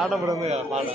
పాట ఇప్పుడు ఉంది కదా పాట.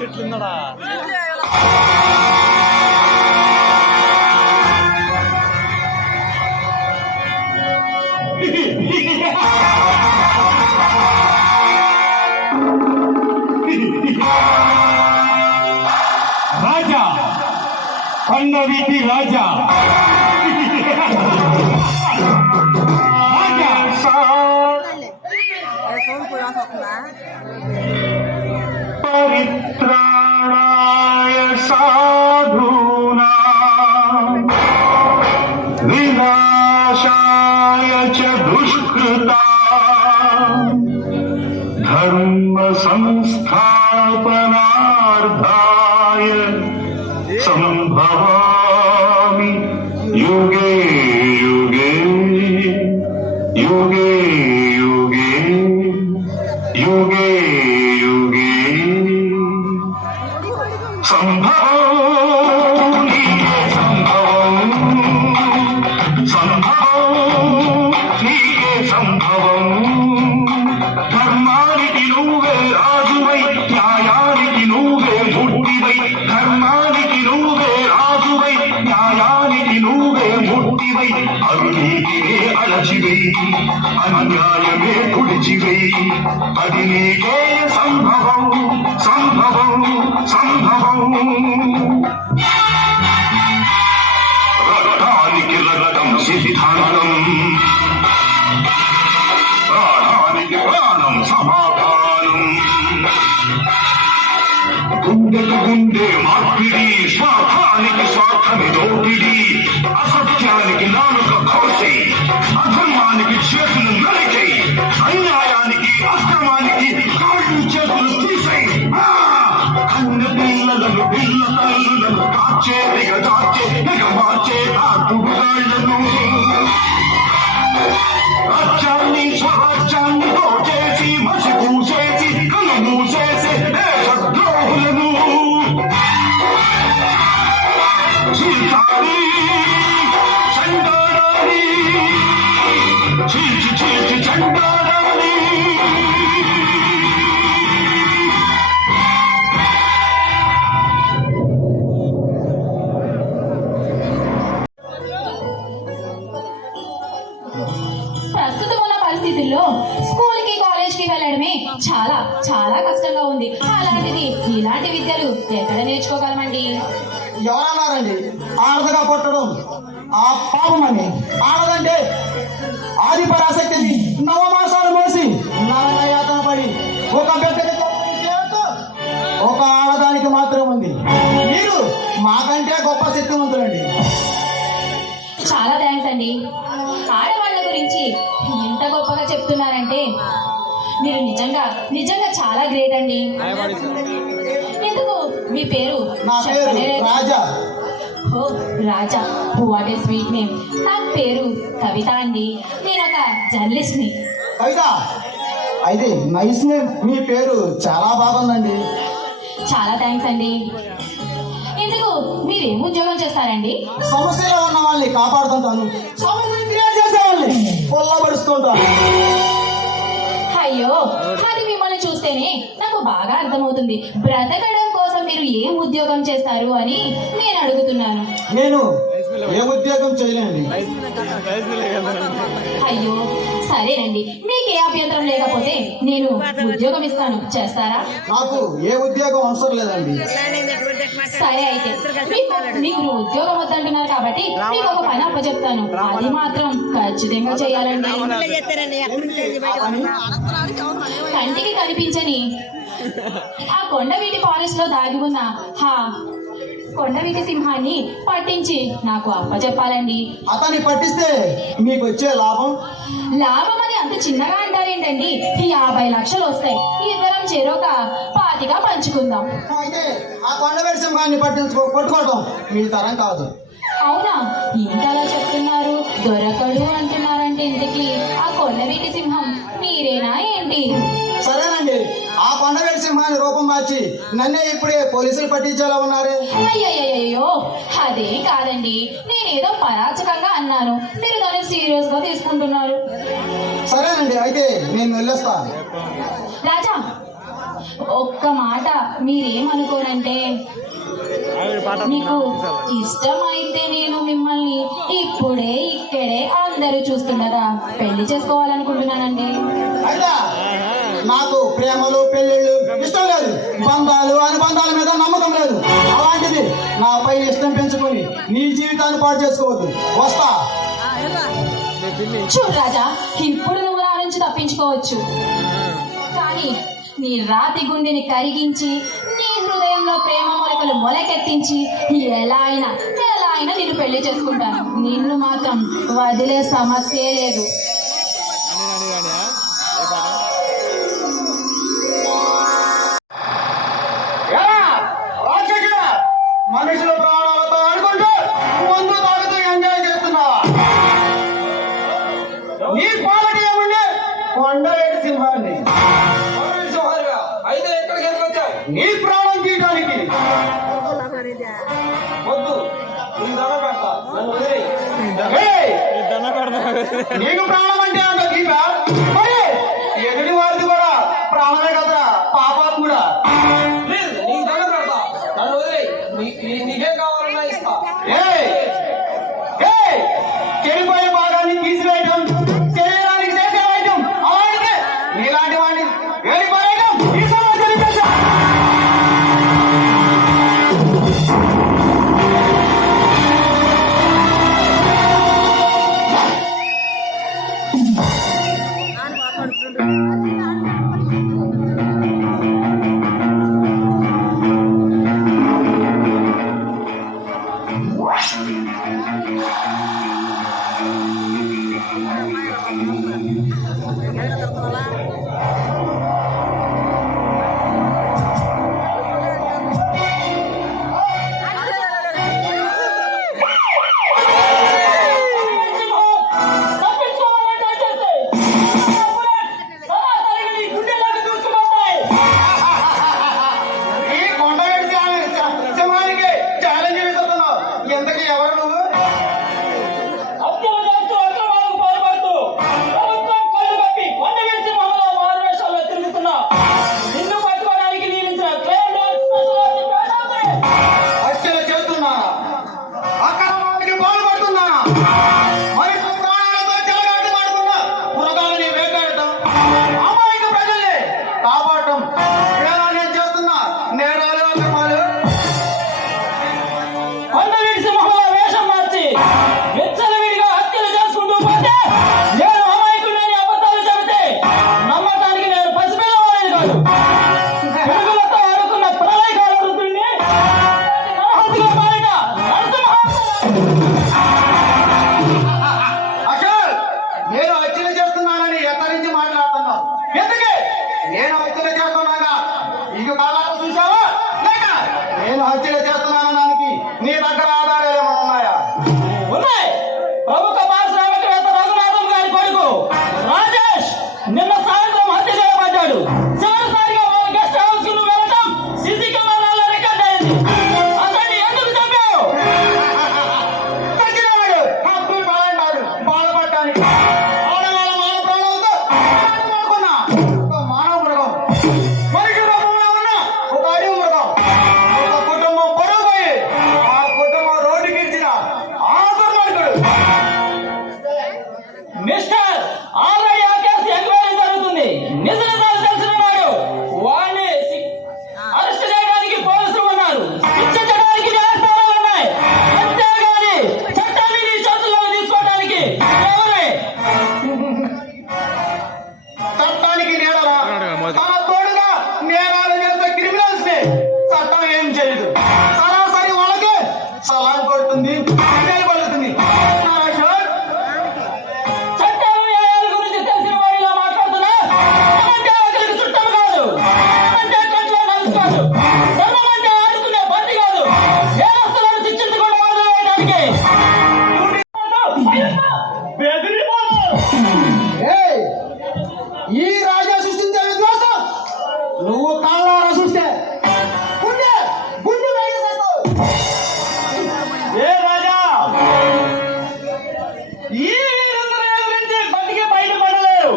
చెట్లున్నాడా రాజా కొండవీటి రాజా परित्राणाय साधूनां विनाशाय च दुष्कृतां धर्म संस्थापनार्थाय संभवामि युगे युगे युगे युगे युगे ధర్మానికి నువ్వే రాజువై న్యాయానికి నువ్వే ముట్టివై ధర్మానికి నువ్వే రాజువై న్యాయానికి నువ్వే ముట్టివై అవినీతినే అలచివై అన్యాయమే కుడిచివై అది నీకే సంభవం సంభవం సంభవం రక్తానికి రక్తం సిద్ధాంతం ప్రాణానికి ప్రాణం సమాధానం గుండెకు గుండె మార్పిడి స్వార్థానికి స్వార్థమి దోపిడి అసత్యానికి నాలుక కోసే అధర్మానికి చేతులు నరికై అన్యాయానికి అక్రమానికి కాళ్ళు చేతులు తీసై కన్న పిల్లలను పిల్ల తల్లులను కాచే దిగజాచే దిగమార్చే ఆకుగాళ్లను రాజ్యాన్ని స్వరాజ్యాన్ని దోచేసి మసి పూసేసి కను మూసేసి దేశద్రోహులను చీల్చాలి చండాలని చీల్చి చీల్చి చండాలని ప్రస్తుతం ఉన్న పరిస్థితుల్లో స్కూల్ కి కాలేజ్ కి వెళ్ళడమే చాలా చాలా కష్టంగా ఉంది. అలాంటిది ఇలాంటి విద్యలు ఎక్కడ నేర్చుకోగలమండి? ఎవరన్నారండి ఆడదగా పుట్టడం ఆ పాపమని? ఆడదంటే ఆది పరాశక్తిని నవమాసాలు మోసి నరకయాతన పడి ఒక బిడ్డకి ఒక ఆడదానికి మాత్రం ఉంది. మీరు మాకంటే గొప్ప శక్తివంతులండి. చాలా థ్యాంక్స్ అండి. ఆడవాళ్ళ గురించి ఇంత గొప్పగా చెప్తున్నారంటే మీరు నిజంగా నిజంగా చాలా గ్రేట్ అండి. ఎందుకు మీ పేరు? నా పేరు రాజా. ఓ రాజా, వాట్ ఏ స్వీట్ నేమ్. నా పేరు కవిత అండి. నేను ఒక జర్నలిస్ట్ ని. కవిత అయితే నైస్ నేమ్. మీ పేరు చాలా బాగుందండి. చాలా థ్యాంక్స్ అండి. ఎందుకు మీరేం ఉద్యోగం చేస్తారండి? సమస్యలో ఉన్న వాళ్ళని కాపాడుతుంటాను, సమస్యలు క్రియేట్ చేసే వాళ్ళని పొల్లబడుస్తుంటాను. అయ్యో, అది మిమ్మల్ని చూస్తేనే నాకు బాగా అర్థమవుతుంది. బ్రతకడం కోసం మీరు ఏం ఉద్యోగం చేస్తారు అని నేను అడుగుతున్నాను. నేను ఏ ఉద్యోగం చేయలేండి. అయ్యో సరేనండి, మీకే అభ్యంతరం లేకపోతే నేను ఉద్యోగం ఇస్తాను, చేస్తారా? నాకు ఏ ఉద్యోగం అవసరం లేదండి. సరే అయితే మీకు ఉద్యోగం వద్దంటున్నారు కాబట్టి మీకు ఒక పని అప్పచెప్తాను. అది మాత్రం ఖచ్చితంగా చేయాలండి. కంటికి కనిపించని ఆ కొండవీటి ఫారెస్ట్ లో దాగి ఉన్న కొండవీటి సింహాన్ని పట్టించి నాకు అప్పచెప్పాలండి. అతన్ని పట్టిస్తే మీకు వచ్చే లాభం లాభం అని అంత చిన్నగా అంటారేంటండి? 50 లక్షలు వస్తాయి. ఇద్దరం చెరొక 25 పంచుకుందాం. అయితే ఆ కొండవేటి సింహాన్ని పట్టుకోవటం మీ తరం కాదు. అవునా? ఇంతలా చెప్తున్నారు. దొరకడు అంటున్నారంటే ఇంతకీ ఆ కొండవీటి సింహం మీరేనా ఏంటి? సరేనండి, ఆ కొండవేటి సింహాన్ని రూపం మార్చి నన్నే ఇప్పుడే పోలీసులు పట్టించేలా ఉన్నారే. అయ్యయ్యో, అదేం కాదండి. నేనేదో పరాచకంగా అన్నాను. మీరు దాన్ని సీరియస్ గా తీసుకుంటున్నారు. సరేనండి, అయితే నేను వెళ్ళొస్తా. రాజా, ఒక్క మాట మీరేమనుకోనంటే, మీకు ఇష్టమైతే నేను మిమ్మల్ని ఇప్పుడే ఇక్కడే అందరూ చూస్తుండగా పెళ్లి చేసుకోవాలనుకుంటున్నానండి. అయితే నాకు ప్రేమలు పెళ్ళిళ్ళు ఇష్టం లేదు. బంధాలు అనుబంధాల మీద నమ్మకం లేదు. అలాంటిది నాపై ఇష్టం పెంచుకొని నీ జీవితాన్ని పాడు చేసుకోవద్దు. వస్తా. చూడు రాజా, ఇప్పుడు నువ్వు నా నుంచి తప్పించుకోవచ్చు, కానీ నీ రాతి గుండెని కరిగించి నీ హృదయంలో ప్రేమ మొలకలు మొలకెత్తించి ఎలా అయినా నిన్ను పెళ్లి చేసుకుంటాను. నిన్ను మాత్రం వదిలే సమస్యే లేదు. మనుషుల ప్రాణాలతో ఆడుకుంటూ ముందు తాగుతూ ఎంజాయ్ చేస్తున్నావా? నీ క్వాలిటీ ఏముంది? కొండవేటి సింహాన్ని. అయితే ఎక్కడికి వెళ్ళొచ్చావు? నీ ప్రాణం తీయడానికి. వద్దు, నీ దండ పెడతా, నన్ను వదిలేయ్. ఏయ్! దండ పెడతా. నీకు ప్రాణం అంటే అంత తీపా? మరి ఎదుటి వారిది కూడా ప్రాణమే కదరా పాపాత్ముడా. ప్లీజ్, నీ దండ పెడతా, నన్ను వదిలేయ్. నీకేం కావాలన్నా ఇస్తా. ఏయ్! ఏయ్! చెడిపోయే భాగాన్ని తీసివేయటం, శరీరానికి చేసే వైద్యం అలాంటిదే. నీలాంటి వాడిని వేడిపోయటం ఈ సమాజానికి తెలుసా? ఈ వీరందరూ గురించి బతికి బయటపడలేవు.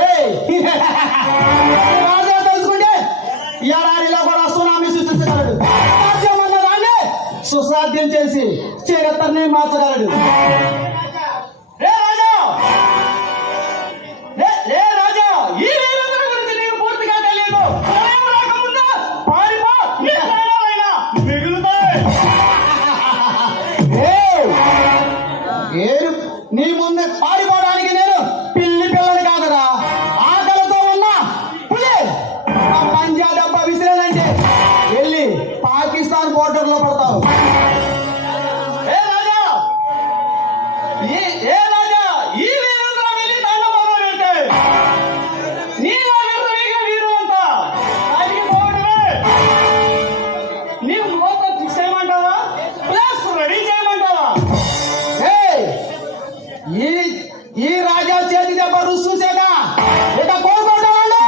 ఏయ్! రాజా తెలుసుకుంటే ఎడారిలో కూడా సునామీ సృష్టించగలడు. సాధ్యమన్న దాన్ని సుసాధ్యం చేసి చరిత్రని మార్చగలడు. రే రాజా, రే రాజా, ఈ వీరందరూ గురించి నీకు పూర్తిగా తెలియదు. ప్రళయం రాకముందు పారిపో, నీ ప్రాణాలైనా మిగులుతాయి. ఏయ్! ఏరు నీ ముందు పారిపోవడానికి నేను పిల్లి పిల్లని కాదురా, ఆకలితో ఉన్న పులి. ఆ పంజా దెబ్బ విసిరేనంటే వెళ్ళి పాకిస్తాన్ బోర్డర్ లో పడతావు. ఏ రాజా, ఏ రాజా, ఈ వీరందరూ వెళ్ళి దండం మొదలుపెట్టే. నీలో వీరులైన వీరులంతా రాజుకి పోవడమే. నీవు మోత ఫిక్స్ చేయమంటావా, ప్లస్ రెడీ చేయమంటావా? ఏయ్! ఈ రాజా చేతి దెబ్బ రుచి చూసాక ఇక కోరుకుంటావాళ్ళు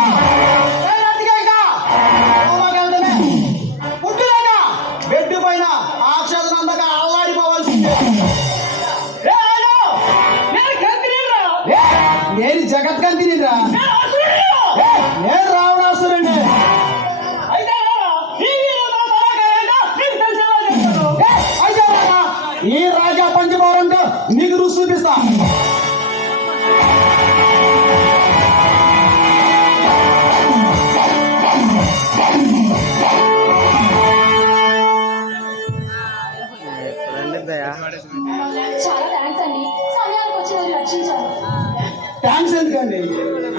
పుట్టులేక బెడ్ పైన ఆక్షదంతగా అల్లాడిపోవాల్సిందే. ఏ రాజా, నేను కంత్రిరా, నేను జగత్ కంతినిరా, నేను అసురుడిరా. నేను రావణాసురుణ్ణి. అయితే రారా, ఈ వీరందరూ తలకాయంగా నీకు తెలిసేలా చెప్తాను. అయితే రారా, ఈ రాజా పంచమోరంతో నీకు రుచి చూపిస్తా. చాలా థ్యాంక్స్ అండి, సమయానికి వచ్చి మీరు రక్షించారు. థ్యాంక్స్ ఎందుకండి,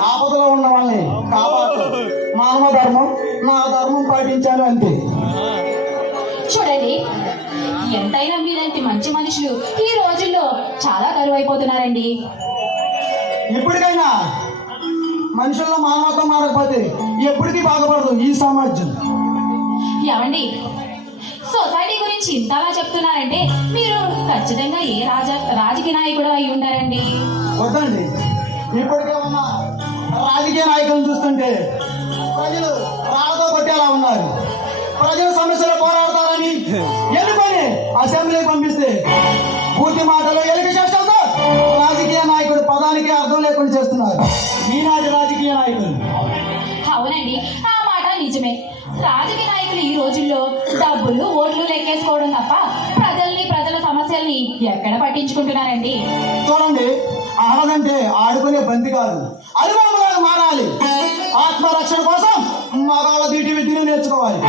ఆపదలో ఉన్న వాళ్ళని కాపాడు. మానవ ధర్మం, నా ధర్మం పాటించాను అంతే. చూడండి, ఎంతైనా మీలాంటి మంచి మనుషులు ఈ రోజుల్లో చాలా కరువైపోతున్నారండి. ఇప్పటికైనా మనుషుల్లో మానవత్వం మారకపోతే ఎప్పటికీ బాగుపడదు ఈ సమాజం. ఏమండి, సొసైటీ గురించి ఇంతలా చెప్తున్నారంటే మీరు ఖచ్చితంగా ఏ రాజకీయ నాయకుడు అయి ఉంటారండి. వద్దండి, ఇప్పటికే ఉన్న రాజకీయ నాయకులను చూస్తుంటే ప్రజలు రాళ్ళతో కొట్టేలా ఉన్నారు. ప్రజల సమస్యలు పోరాడతారని ఎన్నుకొని అసెంబ్లీకి పంపిస్తే పూర్తి మాటలు ఎలుక చేష్టంతో రాజకీయ నాయకుడు పదానికి అర్థం లేకుండా చేస్తున్నారు ఈనాటి రాజకీయ నాయకులు. అవునండి, ఆ మాట నిజమే. రాజకీయ నాయకులు ఈ రోజుల్లో డబ్బులు ఓట్లు లెక్కేసుకోవడం తప్ప ప్రజల సమస్యల్ని ఎక్కడ పట్టించుకుంటున్నారండి. చూడండి, ఆడదంటే ఆడుకునే బంతి కాదు, అనుభవంలాగా మారాలి. ఆత్మరక్షణ కోసం మగాళ్ళ దీటి విద్యను నేర్చుకోవాలి.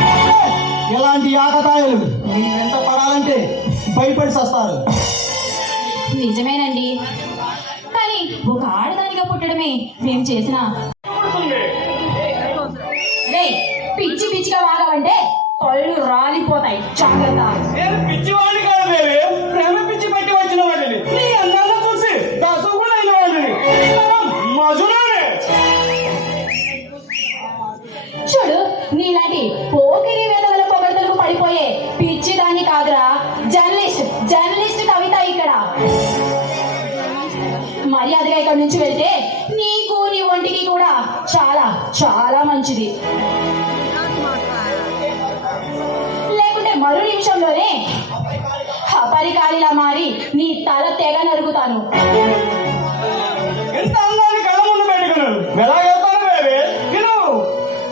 ఇలాంటి ఆకతాయిలు మీ వెంట పడాలంటే భయపడి వస్తారు. నిజమేనండి, కానీ ఒక ఆడదానిగా పుట్టడమే మేము చేసిన పిచ్చి పిచ్చిగా వాగాలంటే కళ్ళు రాలిపోతాయి. జాగ్రత్త. నేను పిచ్చివాడిని కాదు బేబీ, ప్రేమ పిచ్చి పట్టి వచ్చిన వాడిని. నీ అందాన్ని చూసి దశకుడైన వాడిని. మజురానే. చూడు, నీలాంటి పోకిరి వేదల పొగడతలకు పడిపోయే పిచ్చిదాన్ని కాదురా, జర్నలిస్ట్ కవిత ఇక్కడ. మర్యాదగా ఇక్కడ నుంచి వెళ్తే నీకు నీ ఒంటికి కూడా చాలా చాలా మంచిది. లేకుంటే మరో నిమిషంలోనే అపరికారిలా మారి నీ తల తెగ నరుగుతాను. ఎంత అందాన్ని కళ్ళ ముందు పెట్టుకున్నాను. ఎలా వెళ్తాను బేబీ?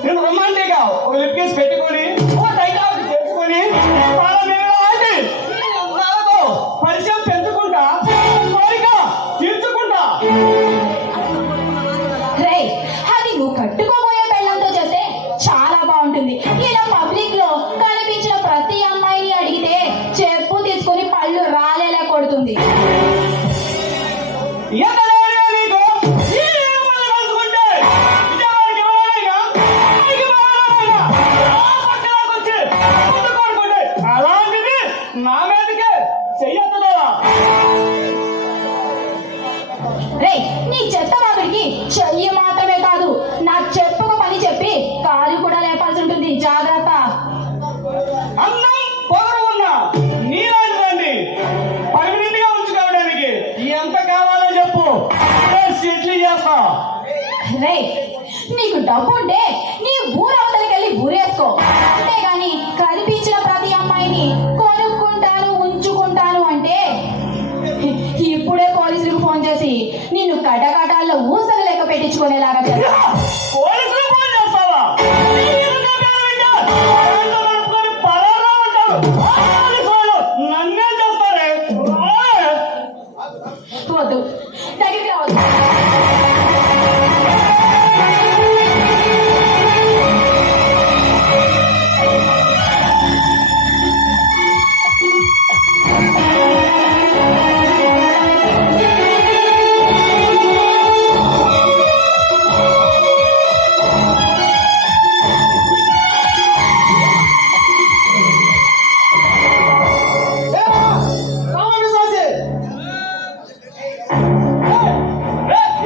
నేను రొమాంటిక్ గా ఒక లిప్ కిస్ పెట్టుకొని ఓ టైట్ ఆఫ్ చేసుకొని వాళ్ళ మీద ఆడి నీ అందాలతో పరిచయం పెంచుకుంటా, కోరిక తీర్చుకుంటా. రేయ్, అది నువ్వు కట్టుకోబోయే పెళ్ళంతో చేస్తే చాలా బాగుంటుంది. ఇలా పబ్లిక్ లో కనిపించిన ప్రతి అమ్మాయిని అడిగితే చెప్పు తీసుకొని పళ్ళు రాలేలా కొడుతుంది. ఎంత ధైర్యం నీకు? ఈ ఏమని కలుసుకుంటే విజయవాడకి ఎవరైనా, పైకి ఎవరైనా, ఆ పక్కనకు వచ్చి ముందు కోరుకుంటే అలాంటిది నా మీదకే చెయ్యొద్దుదా? రేయ్, నీ చెత్త మామిడికి చెయ్యి మాత్రమే కాదు, నా చెప్పుకు పని చెప్పి కాలు కూడా లేపాల్సి ఉంటుంది. జాగ్రత్త. అన్నం పొగరు ఉన్న నీలాంటిదండి పర్మనెంట్ గా ఉంచుకోవడానికి ఎంత కావాలో చెప్పు, సెటిల్ చేస్తా. రేయ్, నీకు డబ్బు ఉంటే నీ ఊరవతలకెళ్ళి ఊరేసుకో, అంతేగాని కనిపించిన ప్రతి అమ్మాయిని కొనుక్కుంటాను ఉంచుకుంటాను అంటే కటకటాల్లో ఊసలు లెక్క పెట్టించుకునేలాగా చేస్తా. పోలీసులు ఫోన్ చేస్తావా? నీ విధంగా పేరు పెట్టా, కరెంటు నడుపుకొని పరారులో ఉంటారు. ఆ పోలీసు వాళ్ళు నన్నేం చేస్తారే? వద్దు, దగ్గరికి రావద్దు.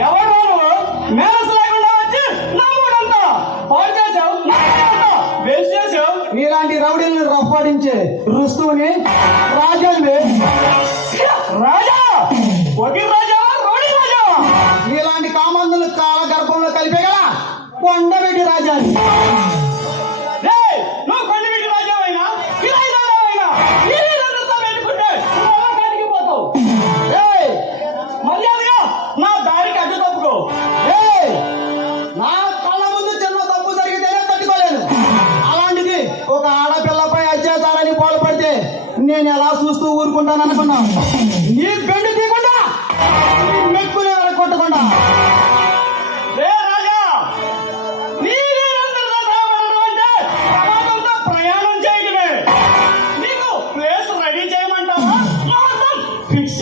ఎవరు నువ్వు? మేనస్ లేకుండా వచ్చి నా మూడంతా పాడు చేసావు, నా మూడంతా వేస్ట్ చేసావు. నీలాంటి రౌడీలను రఫాడించే రుస్తువుని రాజాని రాజా, వకీల్ రాజా, రోడి రాజా. నీలాంటి కామందులు కాల గర్భంలో కలిపే కదా కొండవెడ్డి రాజాని. ఏయ్, నువ్వు కొండవీటి రాజావైనా, కిరాయి రాజావైనా, ఈ రంగుతో పెట్టుకుంటే నువ్వు ఎలా కాటికి పోతావు? ఏయ్, మర్యాదగా నా దారికి అడ్డు తప్పుకో. ఏయ్, నా కళ్ళ ముందు చిన్న తప్పు జరిగితేనే తట్టుకోలేను. అలాంటిది ఒక ఆడపిల్లపై అత్యాచారాన్ని పాల్పడితే నేను ఎలా చూస్తూ ఊరుకుంటాను అనుకున్నా? నీ బెండు తీయకుండా నీ మెక్కునే కొట్టకుండా. రే రాజా, నీ వీరందరితో సహపడడం అంటే ప్రమాదంతో ప్రయాణం చేయడమే. నీకు ప్లేస్ రెడీ చేయమంటావా? మొత్తం ఫిక్స్